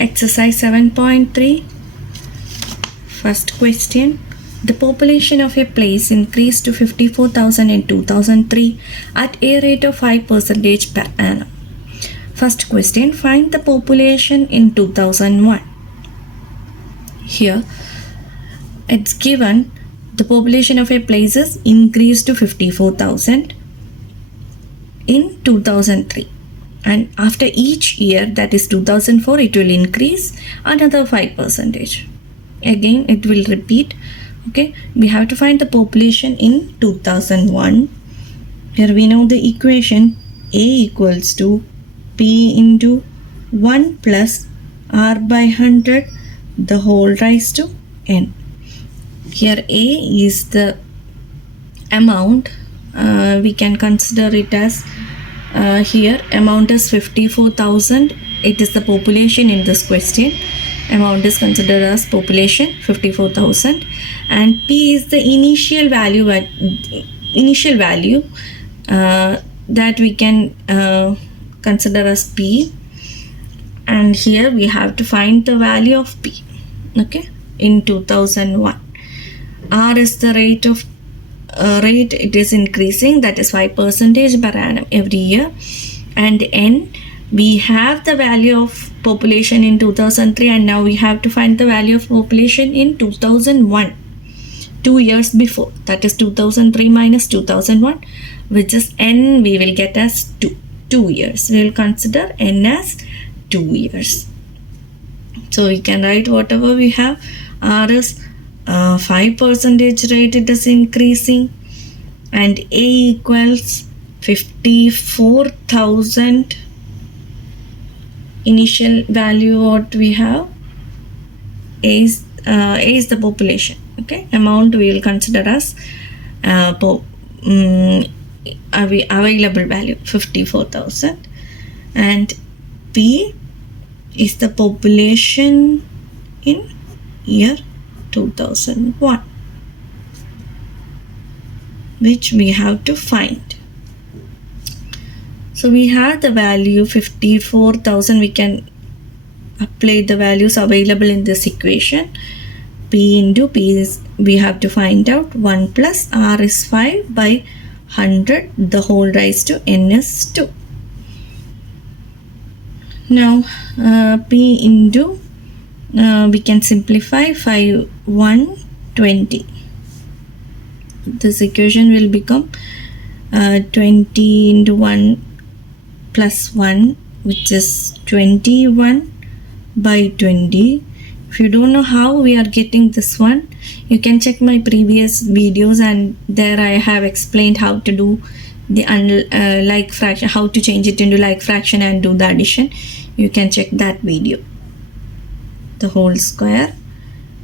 Exercise 7.3. First question. The population of a place increased to 54,000 in 2003 at a rate of 5% per annum. First question. Find the population in 2001. Here it's given the population of a place is increased to 54,000 in 2003. And after each year, that is 2004, it will increase another 5%. Again, it will repeat. Okay, we have to find the population in 2001. Here we know the equation A equals to P into 1 plus R by 100 the whole raised to N. Here A is the amount. We can consider it as here amount is 54,000. It is the population in this question. Amount is considered as population 54,000, and P is the initial value that we can consider as P, and here we have to find the value of P. Okay, in 2001. R is the rate it is increasing, that is 5% per annum every year, and N, we have the value of population in 2003, and now we have to find the value of population in 2001, 2 years before, that is 2003 minus 2001, which is N we will get as 2 years. We will consider N as 2 years. So we can write whatever we have. R is 5% rate it is increasing, and A equals 54,000 initial value what we have. A is the population. Okay, amount we will consider as available value 54,000, and P is the population in year 2001, which we have to find. So we have the value 54,000. We can apply the values available in this equation. P into P is, we have to find out 1 plus R is 5 by 100 the whole raised to N is 2. Now P into we can simplify 5 1 20. This equation will become 20 into 1 plus 1, which is 21 by 20. If you don't know how we are getting this one, you can check my previous videos, and there I have explained how to do the like fraction, how to change it into like fraction and do the addition. You can check that video. The whole square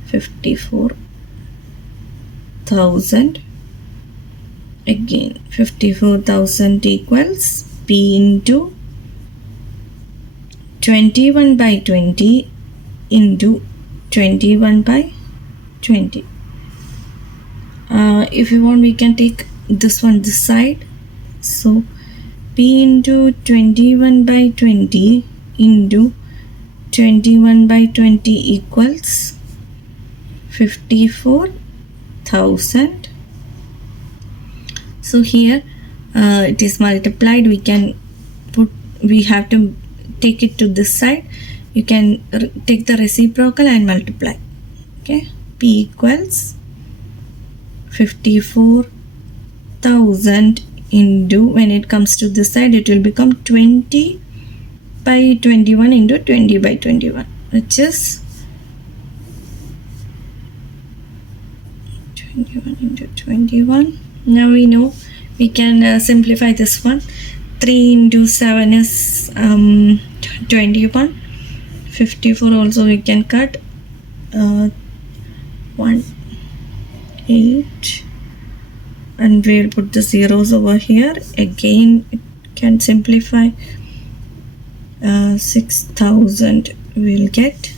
54,000. Again 54,000 equals P into 21 by 20 into 21 by 20. If you want, we can take this one this side. So P into 21 by 20 into 21 by 20 equals 54,000. So here it is multiplied. We have to take it to this side. You can take the reciprocal and multiply. Okay, P equals 54,000 into, when it comes to this side, it will become 20 by 21 into 20 by 21, which is 21 into 21. Now we know we can simplify this one. 3 into 7 is 21. 54 also we can cut. 1 8, and we'll put the zeros over here. Again it can simplify. 6,000 we'll get.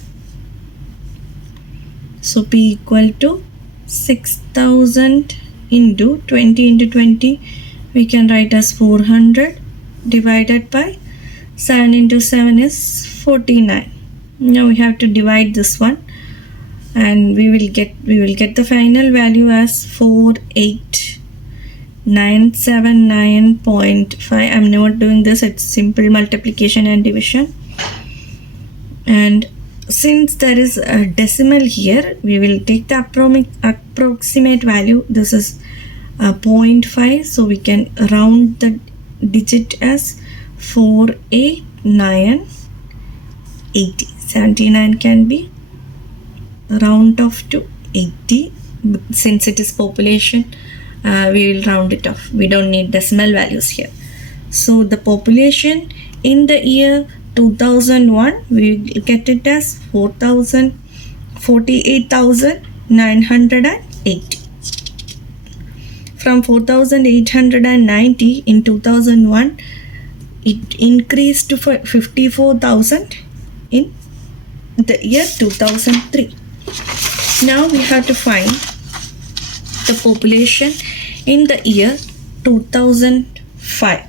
So P equal to 6,000 into 20 into 20 we can write as 400 divided by 7 into 7 is 49. Now we have to divide this one, and we will get the final value as 48979.5. I'm not doing this, it's simple multiplication and division. And since there is a decimal here, we will take the approximate value. This is 0.5, so we can round the digit as 48980. 79 can be round off to 80. Since it is population, we will round it off. We don't need decimal values here. So the population in the year 2001, we will get it as 48,980. From 4,890 in 2001, it increased to 54,000 in the year 2003. Now we have to find the population in the year 2005.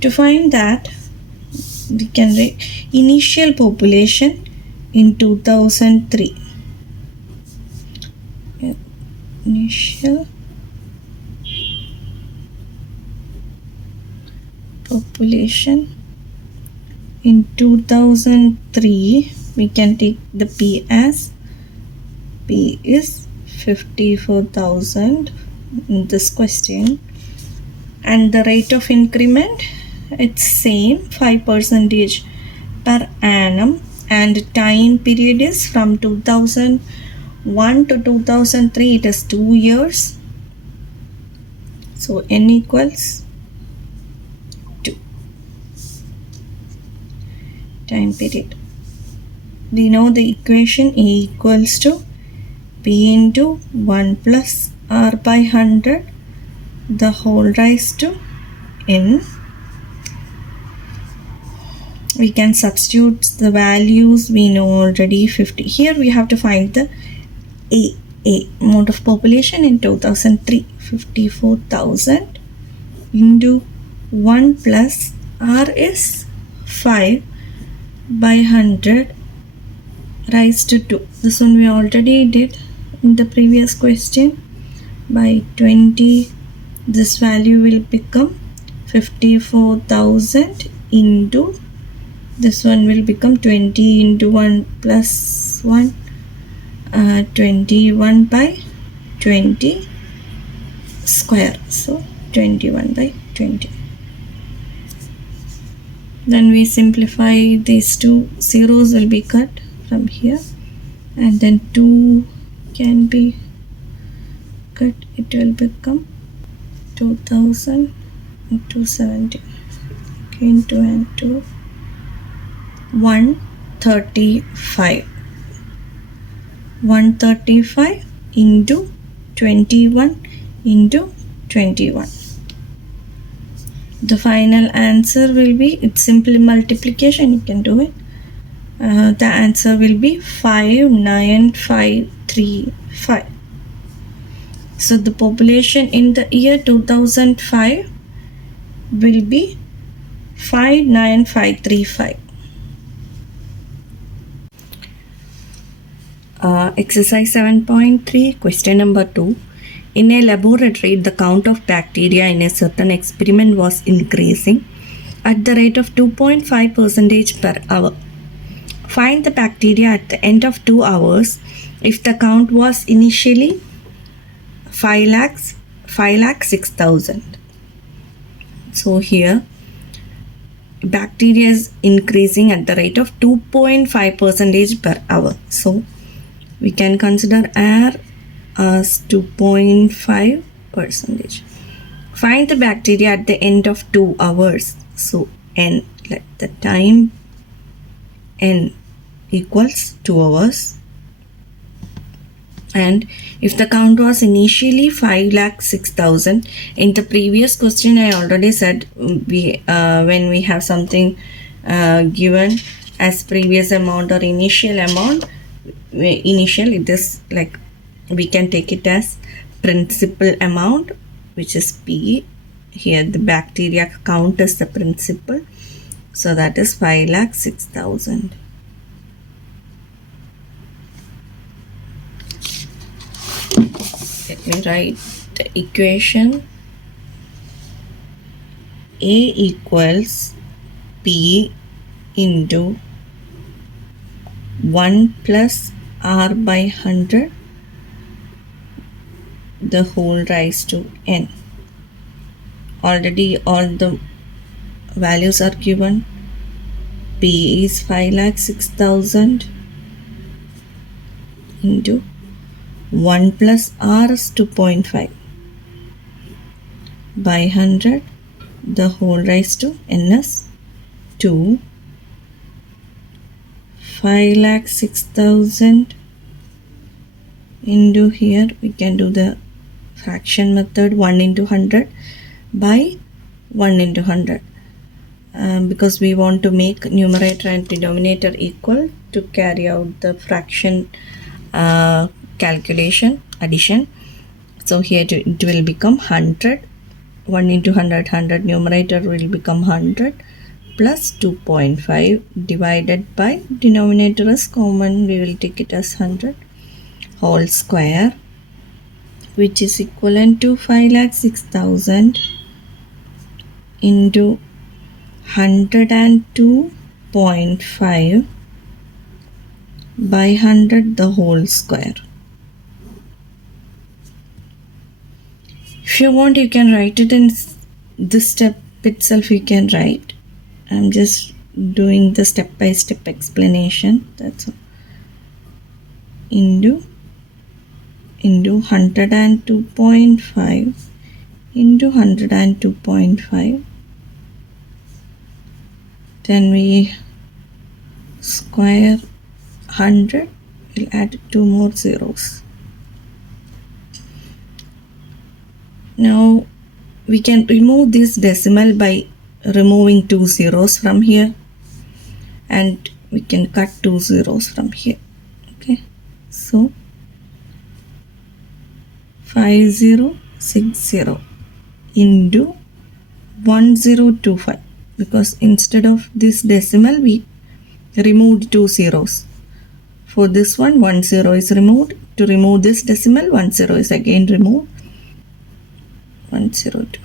To find that, we can write initial population in 2003. Initial population in 2003, we can take the P as P is 54,000 in this question, and the rate of increment, it's same 5% per annum, and time period is from 2001 to 2003, it is 2 years, so n equals 2 time period. We know the equation A equals to P into 1 plus R by 100 the whole raised to n. We can substitute the values, we know already 50. Here we have to find the A mode of population in 2003. 54,000 into 1 plus R is 5 by 100 raised to 2. This one we already did in the previous question. By 20, this value will become 54,000 into, this one will become 20 into 1 plus 1, 21 by 20 square, so 21 by 20. Then we simplify these two, zeros will be cut from here, and then 2 can be cut, it will become 2000 into 70, okay, into and 2, 135 into 21 into 21. The final answer will be, it's simple multiplication, you can do it. The answer will be 59535. So the population in the year 2005 will be 59535. Exercise 7.3, question number 2. In a laboratory, the count of bacteria in a certain experiment was increasing at the rate of 2.5% per hour. Find the bacteria at the end of 2 hours if the count was initially 5,06,000. So here, bacteria is increasing at the rate of 2.5% per hour. So we can consider R as 2.5%. Find the bacteria at the end of 2 hours. So N, let the time N equals 2 hours. And if the count was initially 5,06,000, in the previous question I already said, when we have something given as previous amount or initial amount, initial, it is like we can take it as principal amount, which is P. Here the bacteria count is the principal, So that is 5,06,000. Let me write the equation. A equals P into 1 plus R by 100 the whole raised to n. Already all the values are given. P is 5,06,000 into 1 plus R is 2.5 by 100 the whole raised to n is 2. 5,06,000 into here we can do the fraction method, 1 into 100 by 1 into 100 because we want to make numerator and denominator equal to carry out the fraction calculation addition. So here it will become 100. 1 into 100, 100, numerator will become 100 plus 2.5 divided by denominator is common, we will take it as 100 whole square, which is equivalent to 5,06,000 into 102.5 by 100 the whole square. If you want, you can write it in this step itself, you can write. I'm just doing the step-by-step explanation, that's all. Into 102.5 into 102.5, then we square 100, we'll add 2 more zeros. Now we can remove this decimal by removing 2 zeros from here, and we can cut 2 zeros from here. Okay, so 5060 into 1025, because instead of this decimal we removed 2 zeros. For this one 1 zero is removed. To remove this decimal 1 zero is again removed. 102.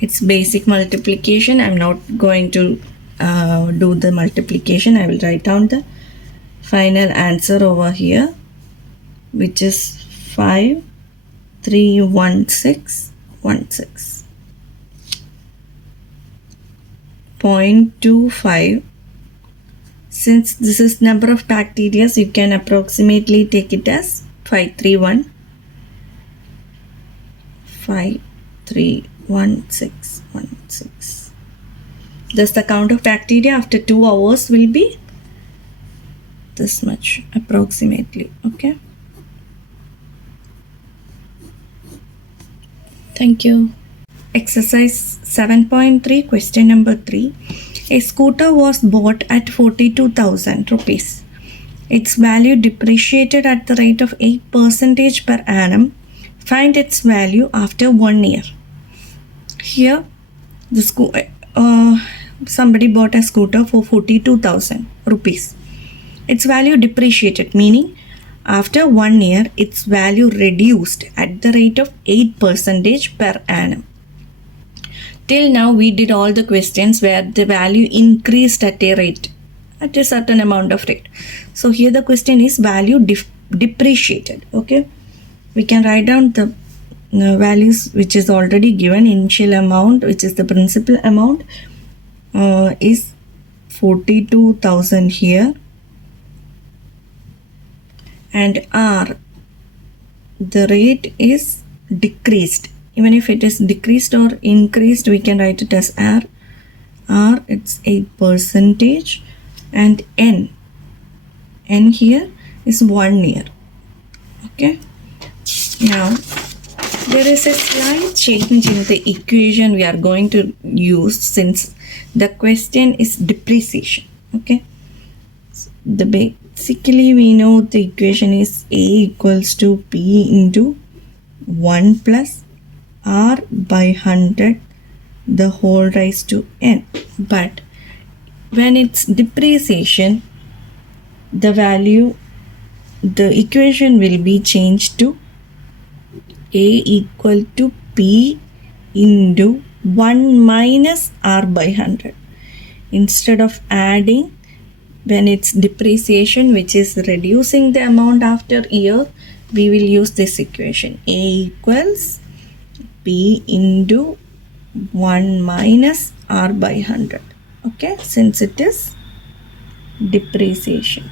It's basic multiplication. I'm not going to do the multiplication. I will write down the final answer over here, which is 5,316.16. 0.25. Since this is number of bacteria, you can approximately take it as 5,316. Thus the count of bacteria after 2 hours will be this much approximately. Okay. Thank you. Exercise 7.3, question number 3. A scooter was bought at 42,000 rupees. Its value depreciated at the rate of 8% per annum. Find its value after 1 year. Here, the somebody bought a scooter for 42,000 rupees. Its value depreciated, meaning after 1 year, its value reduced at the rate of 8% per annum. Till now, we did all the questions where the value increased at a rate, at a certain amount of rate. So here the question is value depreciated. Okay, we can write down the values which is already given. Initial amount, which is the principal amount, is 42,000 here, and R, the rate is decreased. Even if it is decreased or increased, we can write it as R. R, it's 8%, and N here is 1 year. Okay. Now there is a slight change in the equation we are going to use, since the question is depreciation. Okay. Basically we know the equation is A equals to P into 1 plus R by 100 the whole raised to n. But when it's depreciation, the value, the equation will be changed to a equal to p into 1 minus r by 100. Instead of adding, when it's depreciation, which is reducing the amount after year, we will use this equation. A equals p into 1 minus r by 100. Okay, since it is depreciation.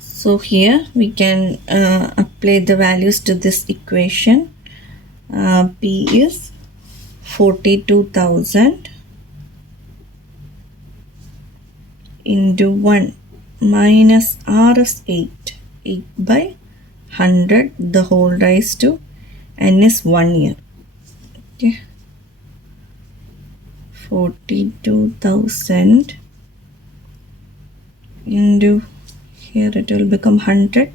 So here we can apply the values to this equation. P is 42,000 into 1 minus r is 8 by 100, the whole raised to n is 1 year. Okay, 42,000 into, here it will become 100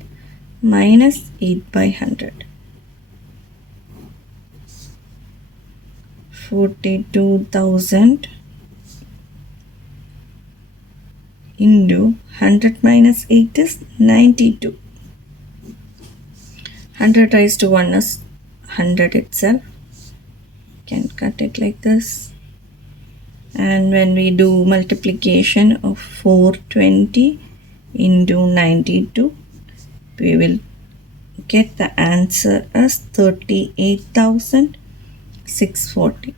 minus 8 by 100. 42,000 into 100 minus 8 is 92. 100 raised to 1 is 100 itself. Can cut it like this. And when we do multiplication of 420 into 92, we will get the answer as 38,640.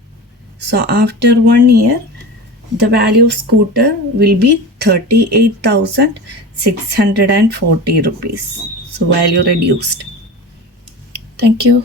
So after 1 year, the value of scooter will be 38,640 rupees. So value reduced. Thank you.